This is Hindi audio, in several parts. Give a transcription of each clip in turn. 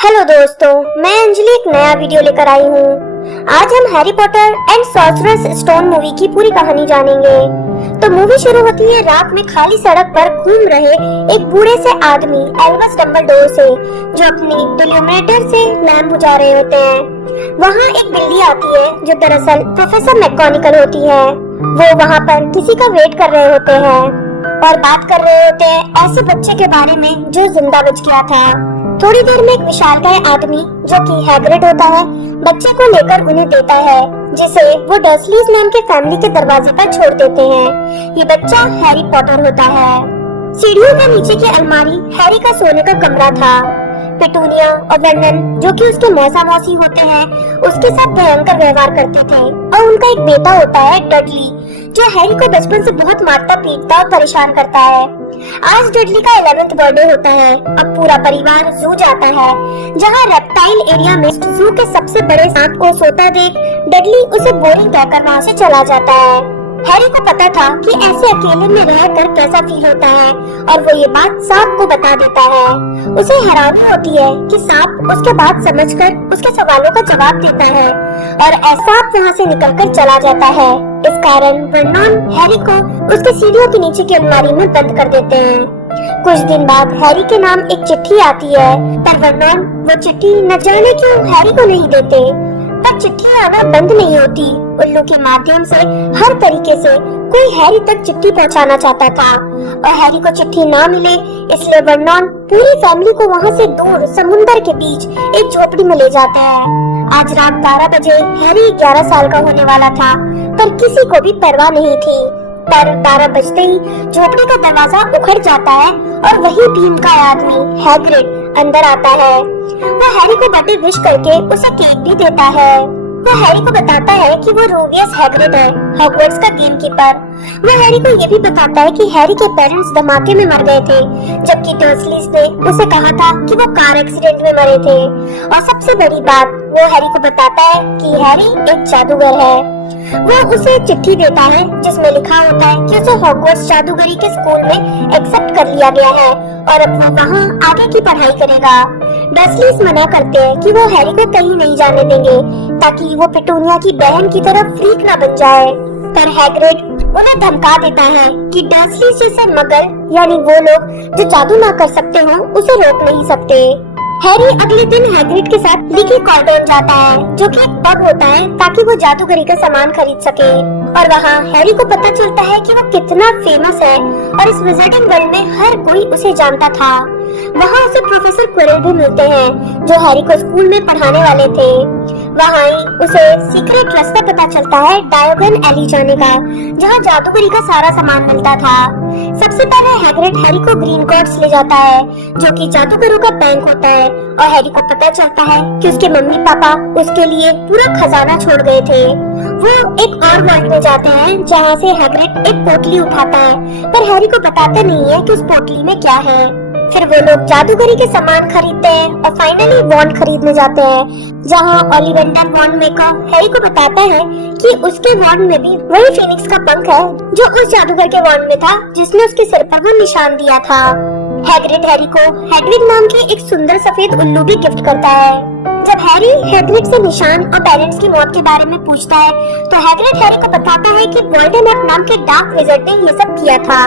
हेलो दोस्तों, मैं अंजलि एक नया वीडियो लेकर आई हूँ। आज हम Harry Potter and sorcerers stone movie की पूरी कहानी जानेंगे। तो मूवी शुरू होती है रात में खाली सड़क पर घूम रहे एक बूढ़े से आदमी एल्बस डंबलडोर से, जो अपनी डिल्यूमिनेटर से लैंप बुझा रहे होते हैं। वहाँ एक बिल्ली आती है जो दरअसल प्रोफेसर मैकगोनागल होती है। वो वहाँ पर किसी का वेट कर रहे होते हैं और बात कर रहे होते हैं ऐसे बच्चे के बारे में जो जिंदा बच गया था। थोड़ी देर में एक विशालकाय आदमी जो कि हैग्रिड होता है, बच्चे को लेकर उन्हें देता है, जिसे वो डर्सलीज नाम के फैमिली के दरवाजे पर छोड़ देते हैं। ये बच्चा हैरी पॉटर होता है। सीढ़ियों के नीचे की अलमारी हैरी का सोने का कमरा था। पेटूनिया और वर्नन, जो कि उसके मौसा मौसी होते हैं, उसके साथ भयंकर व्यवहार करते थे। और उनका एक बेटा होता है डडली, जो हैरी को बचपन से बहुत मारता पीटता और परेशान करता है। आज डडली का 11th बर्थडे होता है। अब पूरा परिवार जू जाता है, जहाँ रेप्टाइल एरिया में जू के सबसे बड़े सांप को सोता देख डडली उसे बोरिंग कहकर वहाँ से चला जाता है। हैरी को पता था कि ऐसे अकेले में रहकर कैसा फील होता है, और वो ये बात सांप को बता देता है। उसे हैरानी होती है कि सांप उसके बात समझकर उसके सवालों का जवाब देता है, और ऐसा वहाँ से निकलकर चला जाता है। इस कारण वर्नन हैरी को उसकी सीढ़ियों के नीचे की अलमारी में बंद कर देते हैं। कुछ दिन बाद हैरी के नाम एक चिट्ठी आती है, पर वर्नन वो चिट्ठी न जाने क्यों हैरी को नहीं देते। पर चिट्ठी आना बंद नहीं होती। उल्लू के माध्यम से हर तरीके से कोई हैरी तक चिट्ठी पहुंचाना चाहता था, और हैरी को चिट्ठी ना मिले इसलिए वर्नन पूरी फैमिली को वहां से दूर समुंदर के बीच एक झोपड़ी में ले जाता है। आज रात 12 बजे हैरी 11 साल का होने वाला था, पर किसी को भी परवाह नहीं थी। पर 12 बजते ही झोपड़ी का दरवाजा उखड़ जाता है और वही भीमकाय आदमी हैग्रिड अंदर आता है। वो हैरी को बर्थडे विश करके उसे केक भी देता है। वो हैरी को बताता है कि वो रूबियस हैग्रिड है, हॉगवर्ट्स का गेमकीपर। वो हैरी को ये भी बताता है कि हैरी के पेरेंट्स धमाके में मर गए थे, जबकि डर्सलीज ने उसे कहा था कि वो कार एक्सीडेंट में मरे थे। और सबसे बड़ी बात, वो हैरी को बताता है कि हैरी एक जादूगर है। वो उसे चिट्ठी देता है जिसमें लिखा होता है कि उसे हॉगवर्ट्स जादूगरी के स्कूल में एक्सेप्ट कर लिया गया है, और अब वो वहाँ आगे की पढ़ाई करेगा। डर्सलीज मना करते हैं कि वो हैरी को कहीं नहीं जाने देंगे, ताकि वो पेटूनिया की बहन की तरह फ्रीक ना बन जाए। पर हैग्रिड उन्हें धमका देता है कि डर्सलीज जैसे मगर यानी वो लोग जो जादू ना कर सकते हो उसे रोक नहीं सकते। हैरी अगले दिन हैग्रिड के साथ लीकी कॉर्डन जाता है, जो कि एक पब होता है, ताकि वो जादूगरी का सामान खरीद सके। और वहाँ हैरी को पता चलता है कि वो कितना फेमस है, और इस विजिटिंग वर्ल्ड में हर कोई उसे जानता था। वहाँ उसे प्रोफेसर क्विरल भी मिलते हैं, जो हैरी को स्कूल में पढ़ाने वाले थे। वहाँ ही उसे सीक्रेट रास्ता पता चलता है डायोगन एली जाने का, जहाँ जादूगरी का सारा सामान मिलता था। सबसे पहले हैग्रिड हैरी को ग्रीन कॉर्ड्स ले जाता है, जो कि जादूगरों का बैंक होता है, और हैरी को पता चलता है कि उसके मम्मी पापा उसके लिए पूरा खजाना छोड़ गए थे। वो एक और वर्ल्ड में जाते हैं, जहाँ से हैग्रिड एक पोटली उठाता है, पर हैरी को बताता नहीं है कि उस पोटली में क्या है। फिर वो लोग जादूगरी के सामान खरीदते हैं और फाइनली वॉन्ड खरीदने जाते हैं, जहाँ ओलिवेंडर वॉन्ड मेकर हैरी को बताता है कि उसके वॉन्ड में भी वही फिनिक्स का पंख है जो उस जादूगर के वॉन्ड में था जिसने उसके सिर पर वो निशान दिया था। हैग्रिड हैरी को हैग्रिड नाम के एक सुंदर सफेद उल्लू भी गिफ्ट करता है। जब हैरी हैग्रिड से निशान और पेरेंट्स की मौत के बारे में पूछता है, तो हैग्रिड हैरी को बताता है कि वोल्डेमॉर्ट नाम के डार्क विज़र्ड ने ये सब किया था,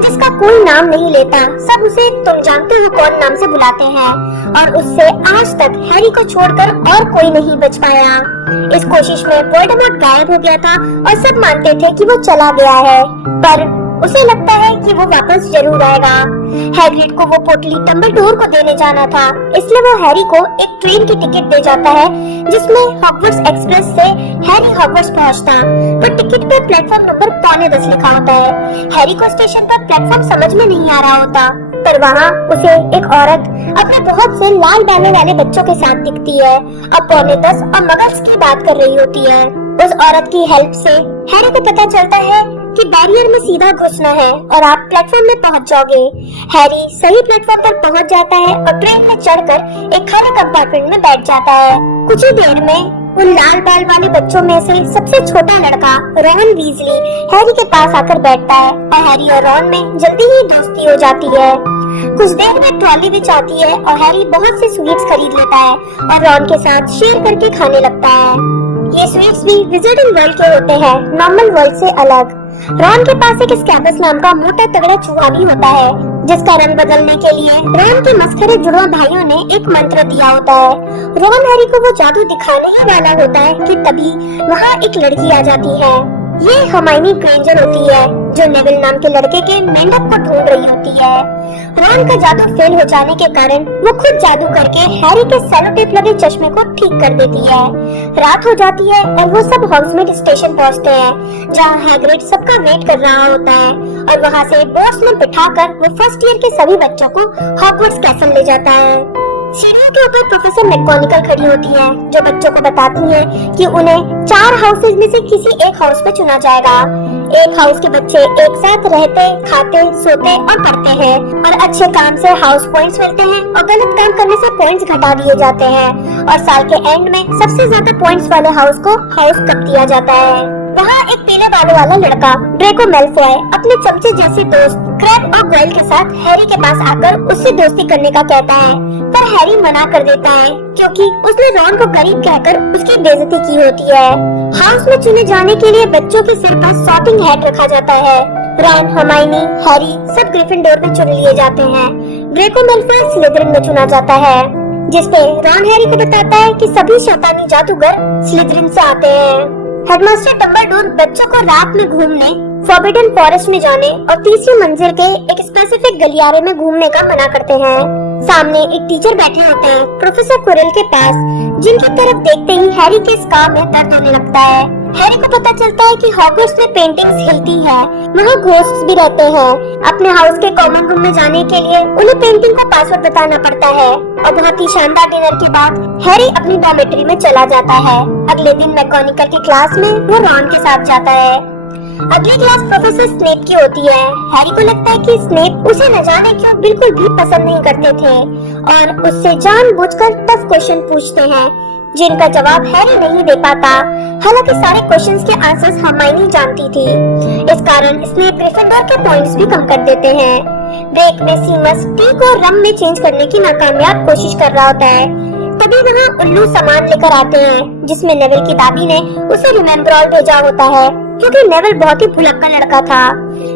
जिसका कोई नाम नहीं लेता। सब उसे तुम जानते हो कौन नाम से बुलाते हैं, और उससे आज तक हैरी को छोड़कर और कोई नहीं बच पाया। इस कोशिश में वोल्डेमॉर्ट गायब हो गया था, और सब मानते थे कि वो चला गया है, पर उसे लगता है कि वो वापस जरूर आएगा। हैग्रिड को वो पोटली डंबलडोर को देने जाना था, इसलिए वो हैरी को एक ट्रेन की टिकट दे जाता है, जिसमें हॉगवर्ट्स एक्सप्रेस से हैरी हॉगवर्ट्स पहुंचता। वो टिकट पे प्लेटफॉर्म नंबर 9:45 लिखा होता है। हैरी को स्टेशन पर प्लेटफॉर्म समझ में नहीं आ रहा होता, पर वहाँ उसे एक औरत अपने बहुत से लाल बालों वाले बच्चों के साथ दिखती है, और 9:45 और मगल्स की बात कर रही होती है। उस औरत की हेल्प से हैरी को पता चलता है कि बैरियर में सीधा घुसना है और आप प्लेटफॉर्म में पहुंच जाओगे। हैरी सही प्लेटफॉर्म पर पहुंच जाता है और ट्रेन में चढ़कर एक खाली कंपार्टमेंट में बैठ जाता है। कुछ ही देर में उन लाल बाल वाले बच्चों में से सबसे छोटा लड़का रॉन वीजली हैरी के पास आकर बैठता है, और हैरी और रॉन में जल्दी ही दोस्ती हो जाती है। कुछ देर में ट्रॉली भी आती है और हैरी बहुत से स्वीट्स खरीद लेता है और रॉन के साथ शेयर करके खाने लगता है। ये स्वीट्स भी विजिटिंग वर्ल्ड के होते हैं, नॉर्मल वर्ल्ड से अलग। रॉन के पास एक स्कैबस नाम का मोटा तगड़ा चूहा भी होता है, जिसका रंग बदलने के लिए रॉन के मस्खरे जुड़वा भाइयों ने एक मंत्र दिया होता है। रॉन हैरी को वो जादू दिखाने ही वाला होता है कि तभी वहाँ एक लड़की आ जाती है। ये हर्माइनी ग्रेंजर होती है, जो नेविल नाम के लड़के के मेंढक को ढूंढ रही होती है। रॉन का जादू फेल हो जाने के कारण वो खुद जादू करके हैरी के सेलोटेप लगे चश्मे को ठीक कर देती है। रात हो जाती है और वो सब हॉग्समीड स्टेशन पहुंचते हैं, जहां हैग्रिड सबका वेट कर रहा होता है और वहां से बोट्स में बिठाकर वो फर्स्ट ईयर के सभी बच्चों को हॉगवर्ट्स कैसल ले जाता है। सीढ़ियों के ऊपर प्रोफेसर मैकगोनागल खड़ी होती है, जो बच्चों को बताती है कि उन्हें 4 हाउसेज में से किसी एक हाउस पे चुना जाएगा। एक हाउस के बच्चे एक साथ रहते, खाते, सोते और पढ़ते हैं और अच्छे काम से हाउस पॉइंट्स मिलते हैं और गलत काम करने से पॉइंट्स घटा दिए जाते हैं और साल के एंड में सबसे ज्यादा पॉइंट्स वाले हाउस को हाउस कप दिया जाता है। वहाँ एक पीले बालों वाला लड़का ड्रेको मैल्फॉय अपने चमचे जैसे दोस्त क्रैब और गोयल के साथ हैरी के पास आकर उससे दोस्ती करने का कहता है, पर हैरी मना कर देता है क्योंकि उसने रॉन को गरीब कहकर उसकी बेइज्जती की होती है। हाउस में चुने जाने के लिए बच्चों के सिर पर सॉर्टिंग हैट रखा जाता है। रॉन, हर्माइनी, हैरी सब ग्रिफिंडोर में चुन लिए जाते हैं। ड्रेको मैल्फॉय स्लिदरिन में चुना जाता है, जिसपे रॉन हैरी को बताता है कि सभी शैतानी जादूगर स्लिदरिन से आते हैं। हेडमास्टर डंबलडोर बच्चों को रात में घूमने, फॉरबिडन फॉरेस्ट में जाने और तीसरी मंजिल के एक स्पेसिफिक गलियारे में घूमने का मना करते हैं। सामने एक टीचर बैठे होते हैं प्रोफेसर क्विरल के पास, जिनकी तरफ देखते ही हैरी के स्कार्फ में दर्द होने लगता है। हैरी को पता चलता है कि हॉगवर्ट्स में पेंटिंग्स हिलती है, वहाँ घोस्ट्स भी रहते हैं। अपने हाउस के कॉमन रूम में जाने के लिए उन्हें पेंटिंग को पासवर्ड बताना पड़ता है और बहुत ही शानदार डिनर के बाद हैरी अपनी डॉर्मेट्री में चला जाता है। अगले दिन मैकगोनागल की क्लास में वो रॉन के साथ जाता है। अगली क्लास प्रोफेसर स्नेप की होती है। हैरी को लगता है कि स्नेप उसे न जाने क्यों बिल्कुल भी पसंद नहीं करते थे और उससे जानबूझकर टफ क्वेश्चन पूछते हैं, जिनका जवाब हैरी नहीं दे पाता। हालांकि सारे क्वेश्चंस के आंसर्स हर्माइनी जानती थी। इस कारण स्नेप ग्रिफिंडोर के पॉइंट्स भी कम कर देते हैं। ब्रेक में सीमस टी को रम में चेंज करने की नाकामयाब कोशिश कर रहा होता है। तभी वहाँ उल्लू सामान लेकर आते हैं, जिसमें नेविल की दादी ने उसे रिमेम्बरॉल भेजा होता है, क्योंकि नेविल बहुत ही भुलक्कड़ लड़का था।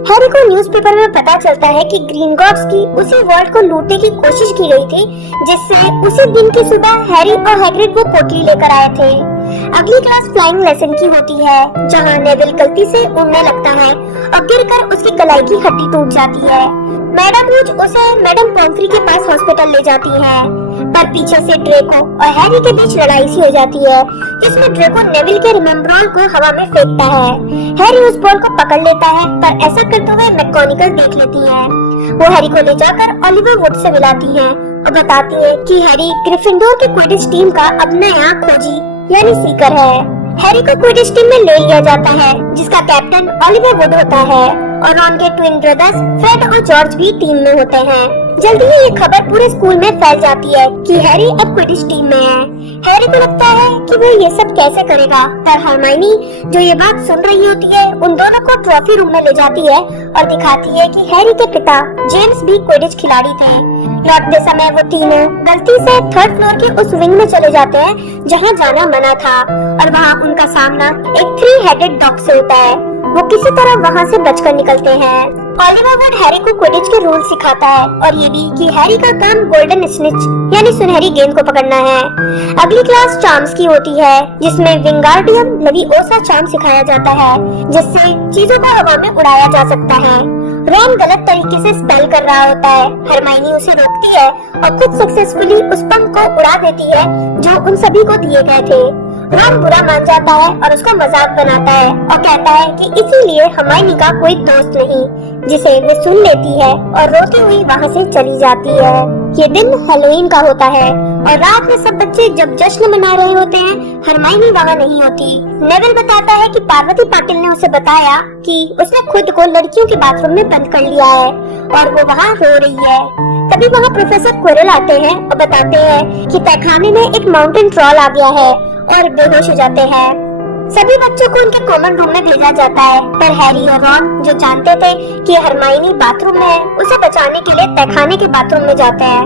हैरी को न्यूज़पेपर में पता चलता है कि ग्रीनगॉट्स की उसी वर्ल्ड को लूटने की कोशिश की गई थी, जिससे उसी दिन की सुबह हैरी और हैग्रिड वो पोटली लेकर आए थे। अगली क्लास फ्लाइंग लेसन की होती है, जहाँ नेविल गलती से उड़ने लगता है और गिरकर उसकी कलाई की हड्डी टूट जाती है। मैडम वुड उसे मैडम पॉम्फ्री के पास हॉस्पिटल ले जाती है, पर पीछे से ड्रेको और हैरी के बीच लड़ाई सी हो जाती है, जिसमें ड्रेको नेविल के रिमेम्बरॉल को हवा में फेंकता है। हैरी उस बॉल को पकड़ लेता है, पर ऐसा करते हुए मैकगोनागल देख लेती है। वो हैरी को ले जाकर ओलिवर वुड से मिलाती है और बताती है कि हैरी ग्रिफिंडोर के क्विडिच टीम का अब नया खोजी यानी सीकर है। हैरी को क्विडिच टीम में ले लिया जाता है, जिसका कैप्टन ओलिवर वुड होता है और रॉन के ट्विन ब्रदर्स फ्रेड और जॉर्ज भी टीम में होते हैं। जल्दी ही ये खबर पूरे स्कूल में फैल जाती है कि हैरी अब क्विडिच टीम में है। हैरी को लगता है कि वो ये सब कैसे करेगा, पर हर्माइनी जो ये बात सुन रही होती है, उन दोनों को ट्रॉफी रूम में ले जाती है और दिखाती है कि हैरी के पिता जेम्स भी क्विडिच खिलाड़ी थे। लौटते समय वो तीनों गलती से 3rd फ्लोर के उस विंग में चले जाते हैं जहाँ जाना मना था और वहाँ उनका सामना एक 3-हेडेड डॉग से होता है। वो किसी तरह वहाँ से बचकर निकलते हैं। ओलिवर वुड हैरी को क्विडिच के रूल सिखाता है और ये भी कि हैरी का काम गोल्डन स्निच यानी सुनहरी गेंद को पकड़ना है। अगली क्लास चार्म्स की होती है, जिसमें विंगार्डियम लेविओसा चार्म सिखाया जाता है, जिससे चीजों को हवा में उड़ाया जा सकता है। रॉन गलत तरीके से स्पेल कर रहा होता है। हर्माइनी उसे रोकती है और खुद सक्सेसफुली उस पंख को उड़ा देती है जो उन सभी को दिए गए थे। रॉन बुरा मान जाता है और उसका मजाक बनाता है और कहता है कि इसीलिए हर्माइनी का कोई दोस्त नहीं, जिसे वे सुन लेती है और रोती हुई वहाँ से चली जाती है। ये दिन हैलोवीन का होता है और रात में सब बच्चे जब जश्न मना रहे होते हैं, हर्माइनी वहाँ नहीं होती। नेविल बताता है कि पार्वती पाटिल ने उसे बताया कि उसने खुद को लड़कियों के बाथरूम में बंद कर लिया है और वो वहाँ रो रही है। तभी वहाँ प्रोफेसर क्विरल आते हैं और बताते हैं कि तहखाने में एक माउंटेन ट्रॉल आ गया है और बेहोश हो जाते हैं। सभी बच्चों को उनके कॉमन रूम में भेजा जाता है, पर हैरी और रॉन जो जानते थे कि हरमाइनी बाथरूम में है, उसे बचाने के लिए तहखाने के बाथरूम में जाते हैं।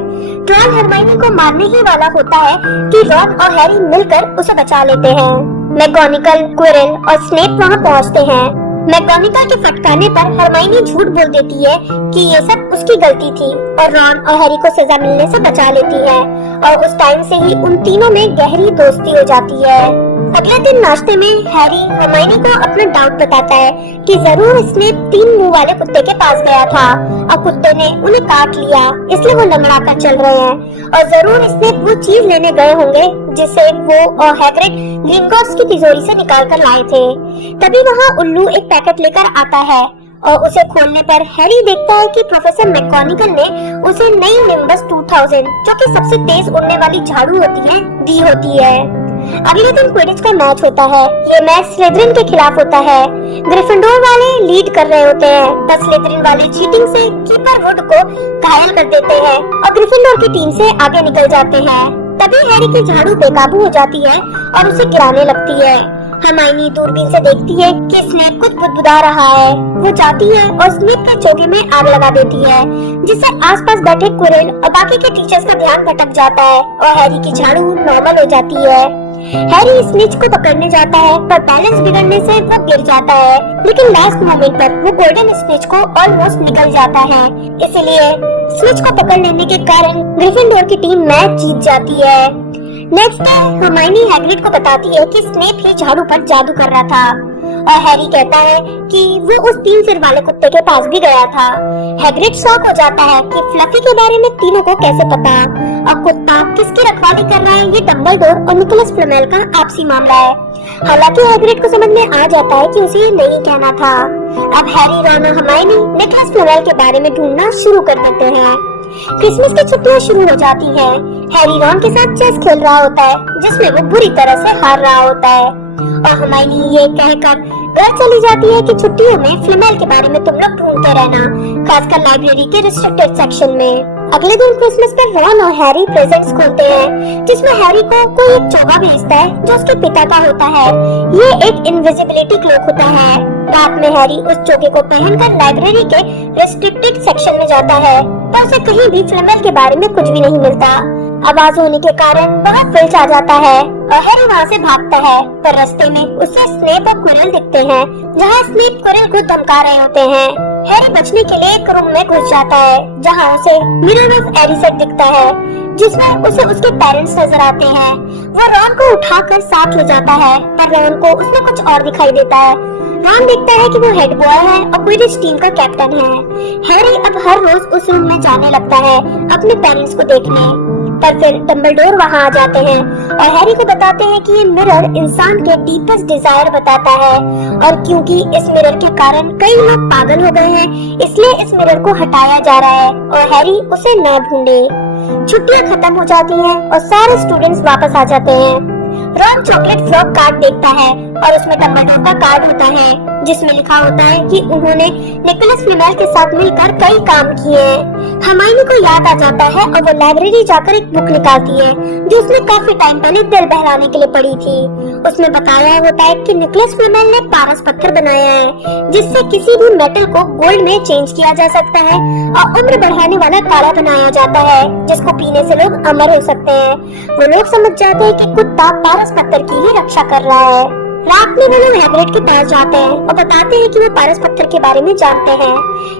रॉन हरमाइनी को मारने ही वाला होता है कि रॉन और हैरी मिलकर उसे बचा लेते हैं। मैगोनिकल, क्विरल और स्नेप वहाँ पहुँचते हैं। मैगोनिकल के फटकाने पर हरमाइनी झूठ बोल देती है कि ये सब उसकी गलती थी और रॉन और हैरी को सजा मिलने से बचा लेती है, और उस टाइम से ही उन तीनों में गहरी दोस्ती हो जाती है। अगले दिन नाश्ते में हैरी हरमाइनी को अपना डाउट बताता है कि जरूर स्नेप 3 मुंह वाले कुत्ते के पास गया था और कुत्ते ने उन्हें काट लिया, इसलिए वो लंगड़ा कर चल रहे हैं, और जरूर स्नेप वो चीज लेने गए होंगे जिसे वो और हैग्रिड ग्रिंगॉट्स की तिजोरी से निकाल कर लाए थे। तभी वहाँ उल्लू एक पैकेट लेकर आता है और उसे खोलने पर हैरी देखता है कि प्रोफेसर मैगोनिकल ने उसे नई निम्बस 2000, जो कि सबसे तेज उड़ने वाली झाड़ू होती है, दी होती है। अगले दिन क्विडिच का मैच होता है। ये मैच स्लिदरिन के खिलाफ होता है। ग्रिफिंडोर वाले लीड कर रहे होते हैं, पर स्लिदरिन वाले चीटिंग से कीपर वुड को घायल कर देते हैं और ग्रिफिंडोर की टीम से आगे निकल जाते हैं। तभी हैरी की झाड़ू बेकाबू हो जाती है और उसे गिराने लगती है। हरमाइनी दूरबीन से देखती है कि स्नेप कुछ बुदबुदा रहा है। वो जाती है और स्नेप के चोगे में आग लगा देती है, जिससे आसपास बैठे क्विरल और बाकी के टीचर्स का ध्यान भटक जाता है और हैरी की झाड़ू नॉर्मल हो जाती है। हैरी स्निच को पकड़ने जाता है, पर बैलेंस बिगड़ने से वो गिर जाता है, लेकिन लास्ट मोमेंट पर वो गोल्डन स्निच को ऑलमोस्ट निकल जाता है। इसलिए स्निच को पकड़ लेने के कारण ग्रिफिंडोर की टीम मैच जीत जाती है। नेक्स्ट डे हरमाइनी हैग्रिड को बताती है कि स्नेप ही झाड़ू पर जादू कर रहा था, और हैरी कहता है कि वो उस 3 सिर वाले कुत्ते के पास भी गया था। हैग्रिड शॉक हो जाता है कि फ्लफी के बारे में तीनों को कैसे पता, और कुत्ता किसकी रखवाली कर रहा है ये डंबलडोर और निकोलस फ्लेमेल का आपसी मामला है। हालांकि हैग्रिड को समझ में आ जाता है कि उसे ये नहीं कहना था। अब हैरी, रॉन और हरमाइनी निकोलस फ्लेमेल के बारे में ढूंढना शुरू कर देते हैं। क्रिसमस की छुट्टियां शुरू हो जाती हैं। हैरी रॉन के साथ चेस खेल रहा होता है, जिसमें वो बुरी तरह से हार रहा होता है, और हरमाइनी ये कहकर घर चली जाती है कि छुट्टियों में फ्लेमेल के बारे में तुम लोग ढूंढते रहना, खासकर लाइब्रेरी के रिस्ट्रिक्टेड सेक्शन में। अगले दिन क्रिसमस पर रॉन और हैरी प्रेजेंट्स खोलते हैं, जिसमें हैरी को कोई एक चोगा भेजता है जो उसके पिता का होता है। ये एक इनविजिबिलिटी क्लोक होता है। रात में हैरी उस चोगे को पहनकर लाइब्रेरी के रिस्ट्रिक्टेड सेक्शन में जाता है, पर उसे कहीं भी फ्लेमेल के बारे में कुछ भी नहीं मिलता। आवाज होने के कारण वहाँ फिल्च आ जाता है और हैरी वहाँ से भागता है, पर रास्ते में उसे स्नेप और क्विरल दिखते हैं, जहाँ स्नेप क्विरल को धमका रहे होते हैं। हैरी बचने के लिए एक रूम में घुस जाता है, जहाँ उसे मिरर ऑफ एरिसेट दिखता है, जिसमें उसे उसके पेरेंट्स नजर आते हैं। वो रॉन को उठाकर साथ ले जाता है, पर रॉन को उसमें कुछ और दिखाई देता है। रॉन देखता है कि वो हेड बॉय है और क्विडिच टीम का कैप्टन है। हैरी अब हर रोज उस रूम में जाने लगता है अपने पेरेंट्स को देखने, पर फिर डंबलडोर वहाँ आ जाते हैं और हैरी को बताते हैं कि ये मिरर इंसान के डीपेस्ट डिजायर बताता है, और क्योंकि इस मिरर के कारण कई लोग पागल हो गए हैं, इसलिए इस मिरर को हटाया जा रहा है और हैरी उसे न ढूंढे। छुट्टियां खत्म हो जाती हैं और सारे स्टूडेंट्स वापस आ जाते हैं। रॉन चॉकलेट फ्रॉग कार्ड देखता है और उसमें डंबलडोर का कार्ड होता है, जिसमें लिखा होता है कि उन्होंने निकोलस फ्लेमेल के साथ मिलकर कई काम किए हैं। हरमाइनी को याद आ जाता है और वो लाइब्रेरी जाकर एक बुक निकालती है, जो उसने काफी टाइम पहले दिल बहलाने के लिए पढ़ी थी। उसमें बताया होता है कि निकोलस फ्लेमेल ने पारस पत्थर बनाया है, जिससे किसी भी मेटल को गोल्ड में चेंज किया जा सकता है, और उम्र बढ़ाने वाला काढ़ा बनाया जाता है, जिसको पीने से लोग अमर हो सकते हैं। वो लोग समझ जाते हैं कि कुत्ता पारस पत्थर की ही रक्षा कर रहा है। रात में वो लोग हैग्रिड के पास जाते हैं और बताते हैं कि वो पारस पत्थर के बारे में जानते हैं।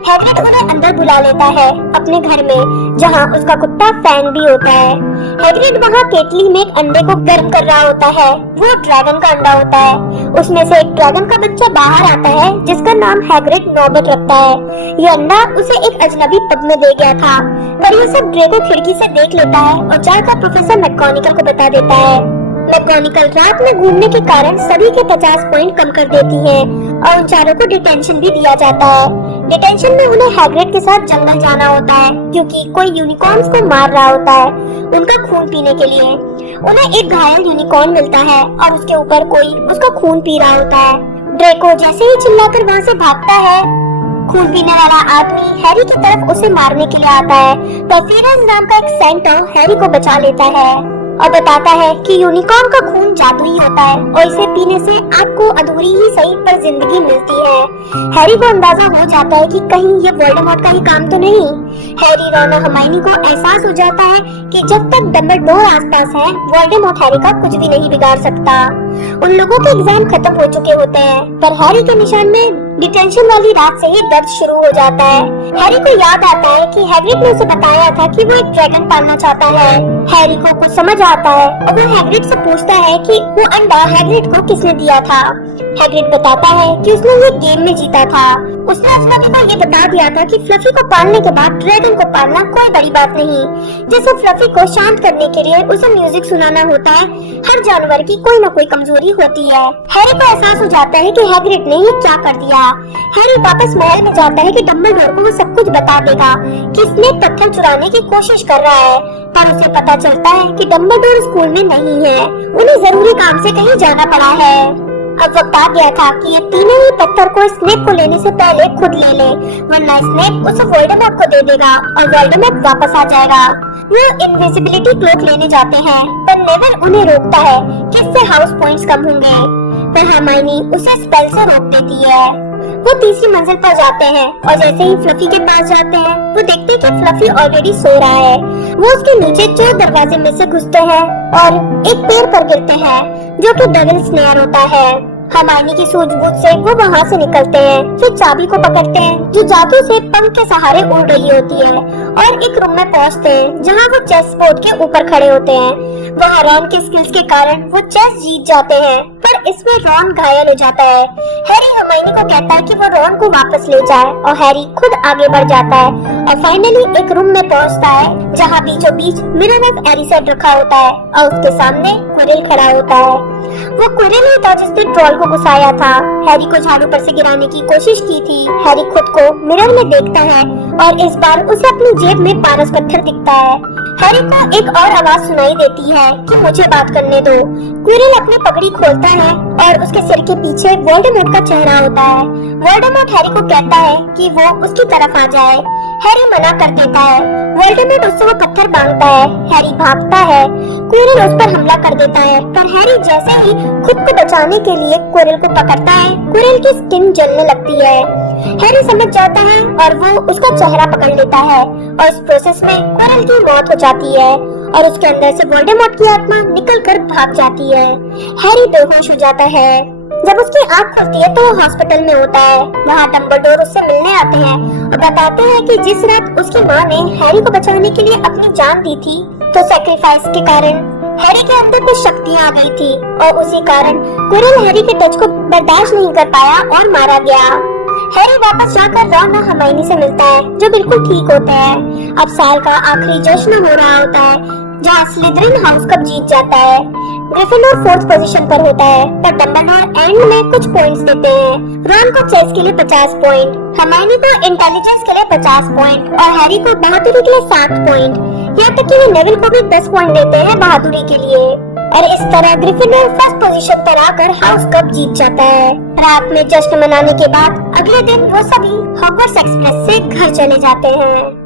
हैग्रिड उन्हें अंदर बुला लेता है अपने घर में, जहाँ उसका कुत्ता फैंग भी होता है। हैग्रिड वहाँ केटली में एक अंडे को गर्म कर रहा होता है। वो ड्रैगन का अंडा होता है। उसमें से एक ड्रैगन का बच्चा बाहर आता है, जिसका नाम हैग्रिड नॉर्बर्ट रखता है। ये अंडा उसे एक अजनबी पब में दे गया था, पर ये सब ड्रेको खिड़की से देख लेता है और जाकर प्रोफेसर मैगोनिकल को बता देता है। मैगोनिकल रात में घूमने के कारण सभी के 50 पॉइंट कम कर देती है और उन चारों को डिटेंशन भी दिया जाता है। डिटेंशन में उन्हें हैग्रिड के साथ जंगल जाना होता है, क्योंकि कोई यूनिकॉर्न्स को मार रहा होता है उनका खून पीने के लिए। उन्हें एक घायल यूनिकॉर्न मिलता है और उसके ऊपर कोई उसका खून पी रहा होता है। ड्रेको जैसे ही चिल्लाकर वहाँ से भागता है, खून पीने वाला आदमी हैरी की तरफ उसे मारने के लिए आता है, तो फिरोज नाम का एक सेंटर हैरी को बचा लेता है। और बताता है कि यूनिकॉर्न का खून जादुई होता है और इसे पीने से आपको अधूरी ही सही पर जिंदगी मिलती है। हैरी को अंदाजा हो जाता है कि कहीं ये वोल्डेमॉर्ट का ही काम तो नहीं। हैरी, रॉन और हर्माइनी को एहसास हो जाता है कि जब तक डंबलडोर आसपास है, वोल्डेमॉर्ट हैरी का कुछ भी नहीं बिगाड़ सकता। उन लोगों के एग्जाम खत्म हो चुके होते हैं, पर हैरी के निशान में डिटेंशन वाली रात से ही दर्द शुरू हो जाता है। हैरी को याद आता है कि हैग्रिड ने उसे बताया था कि वो एक ड्रैगन पालना चाहता है। हैरी को कुछ समझ आता है और वो हैग्रिड से पूछता है कि वो अंडा हैग्रिड को किसने दिया था। हैग्रिड बताता है कि उसने ये गेम में जीता था। उसने फ्लफी को ये बता दिया था कि फ्लफी को पालने के बाद ड्रैगन को पालना कोई बड़ी बात नहीं। जैसे फ्लफी को शांत करने के लिए उसे म्यूजिक सुनाना होता है। हर जानवर की कोई न कोई कमजोरी होती है। हैरी को एहसास हो जाता है कि हैग्रिड ने ये क्या कर दिया। हैरी वापस महल में जाता है कि डंबलडोर को वो सब कुछ बता देगा कि स्नेप पत्थर चुराने की कोशिश कर रहा है, पर उसे पता चलता है कि डंबलडोर स्कूल में नहीं है। उन्हें जरूरी काम से कहीं जाना पड़ा है। अब वक्त आ गया था कि ये तीनों ही पत्थर को स्नेप को लेने से पहले खुद ले ले, वरना स्नेप उसे वोल्डेमॉर्ट को दे देगा और वोल्डेमॉर्ट वापस आ जाएगा। वो इनविजिबिलिटी क्लोक लेने जाते हैं, पर नेविल उन्हें रोकता है कि इससे हाउस पॉइंट्स कम होंगे, पर हर्माइनी उसे स्पेल से रोक देती है। वो तीसरी मंजिल पर जाते हैं और जैसे ही फ्लफी के पास जाते हैं, वो देखते हैं कि फ्लफी ऑलरेडी सो रहा है। वो उसके नीचे 4 दरवाजे में से घुसते हैं और एक पेड़ पर गिरते हैं, जो कि डेविल स्नेयर होता है। हर्माइनी की सूझबूझ से वो वहाँ से निकलते हैं, फिर चाबी को पकड़ते हैं जो जादू से पंख के सहारे उड़ रही होती है, और एक रूम में पहुँचते हैं जहाँ वो चेस बोर्ड के ऊपर खड़े होते हैं। वहाँ रॉन के स्किल्स के कारण वो चेस जीत जाते हैं, पर इसमें रॉन घायल हो जाता है। हैरी हर्माइनी को कहता है कि वो रॉन को वापस ले जाए और हैरी खुद आगे बढ़ जाता है और फाइनली एक रूम में पहुँचता है जहाँ बीचों बीच मिरर ऑफ एरिसेड रखा होता है और उसके सामने क्विरिल खड़ा होता है। वो क्विरिल ही था जिसने ट्रॉल को घुसाया था। हैरी को झाड़ू पर से गिराने की कोशिश की थी। हैरी खुद को मिरर में देखता है और इस बार उसे अपनी जेब में पारस पत्थर दिखता है। हैरी को एक और आवाज सुनाई देती है कि मुझे बात करने दो। क्विरिल अपनी पगड़ी खोलता है और उसके सिर के पीछे वोल्डेमॉर्ट का चेहरा होता है। वोल्डेमॉर्ट हैरी को कहता है कि वो उसकी तरफ आ जाए। हैरी मना कर देता है। वोल्डेमॉर्ट उससे वो पत्थर मांगता है। हैरी भागता है। क्विरिल उस पर हमला कर देता है, पर हैरी जैसे ही खुद को बचाने के लिए क्विरिल को पकड़ता है, क्विरिल की स्किन जलने लगती है। हैरी समझ जाता है और वो उसका चेहरा पकड़ लेता है और इस प्रोसेस में क्विरिल की मौत हो जाती है और उसके अंदर से वोल्डेमॉर्ट की आत्मा निकलकर भाग जाती है। हैरी बेहोश हो जाता है। जब उसकी आँख खुलती है तो वो हॉस्पिटल में होता है। वहाँ डंबलडोर उससे मिलने आते हैं और बताते हैं कि जिस रात उसकी माँ ने हैरी को बचाने के लिए अपनी जान दी थी, तो सैक्रिफाइस के कारण हैरी के अंदर कुछ शक्तियाँ आ गई थी और उसी कारण क्विरिल हैरी के टच को बर्दाश्त नहीं कर पाया और मारा गया। हैरी वापस जाकर रॉन और हर्माइनी से मिलता है, जो बिल्कुल ठीक होते हैं। अब साल का आखिरी जश्न हो रहा होता है, जहाँ स्लिदरिन हाउस कप जीत जाता है। ग्रिफिंडोर 4th पोजीशन पर होता है, पर डंबलडोर एंड में कुछ पॉइंट्स देते हैं। रॉन को चेस के लिए 50 पॉइंट, हर्माइनी को इंटेलिजेंस के लिए 50 पॉइंट और हैरी को बहादुरी के लिए 7 पॉइंट। यहाँ तक कि वे नेविल को भी 10 पॉइंट देते हैं बहादुरी के लिए। और इस तरह ग्रिफिंडोर 1st पोजीशन पर आकर हाउस कप जीत जाता है। रात में जश्न मनाने के बाद अगले दिन वो सभी हॉगवर्ट्स एक्सप्रेस से घर चले जाते हैं।